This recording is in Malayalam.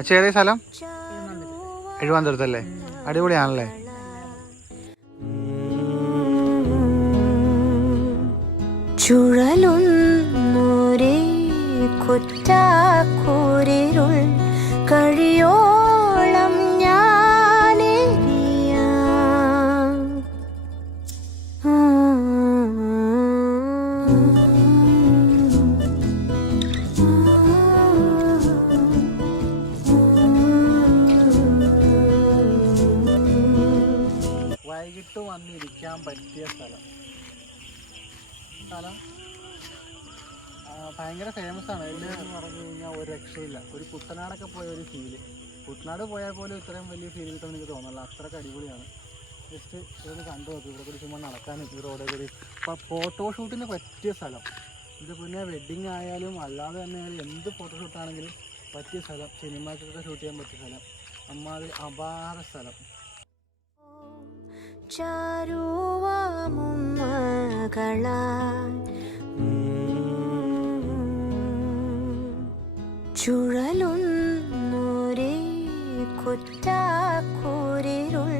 അച്ഛൻ ഏതേ സ്ഥലം? എഴുവാന്തരത്തല്ലേ? അടിപൊളിയാണല്ലേ? ചുഴലുന്നൊരേ കുറ്റാക്കൂരിരുൾ കഴിയോളം ഞാനെരിയാം. വൈകിട്ട് വന്നിരിക്കാൻ പറ്റിയ സ്ഥലം ഭയങ്കര ഫേമസ് ആണ്. ഇതിൽ എന്ന് പറഞ്ഞു കഴിഞ്ഞാൽ ഒരു രക്ഷയില്ല. ഒരു കുട്ടനാടൊക്കെ പോയ ഒരു ഫീല്. കുട്ടനാട് പോയാൽ പോലും ഇത്രയും വലിയ ഫീൽ കിട്ടുമെന്ന് എനിക്ക് തോന്നുന്നില്ല. അത്രയ്ക്ക് അടിപൊളിയാണ്. ജസ്റ്റ് ഇതൊന്ന് കണ്ടു നോക്കി. ഇവിടെ കൂടി ചുമ്മാ നടക്കാനും ഈ റോഡിൽ കൂടി ഇപ്പം ഫോട്ടോഷൂട്ടിന് പറ്റിയ സ്ഥലം. ഇത് പിന്നെ വെഡ്ഡിങ് ആയാലും അല്ലാതെ തന്നെ ആയാലും എന്ത് ഫോട്ടോഷൂട്ടാണെങ്കിലും പറ്റിയ സ്ഥലം. സിനിമയ്ക്കൊക്കെ ഷൂട്ട് ചെയ്യാൻ പറ്റിയ സ്ഥലം. അമ്മാതിരി അപാര സ്ഥലം. ചുഴലുന്നൊരേ കുറ്റാക്കൂരിരുൾ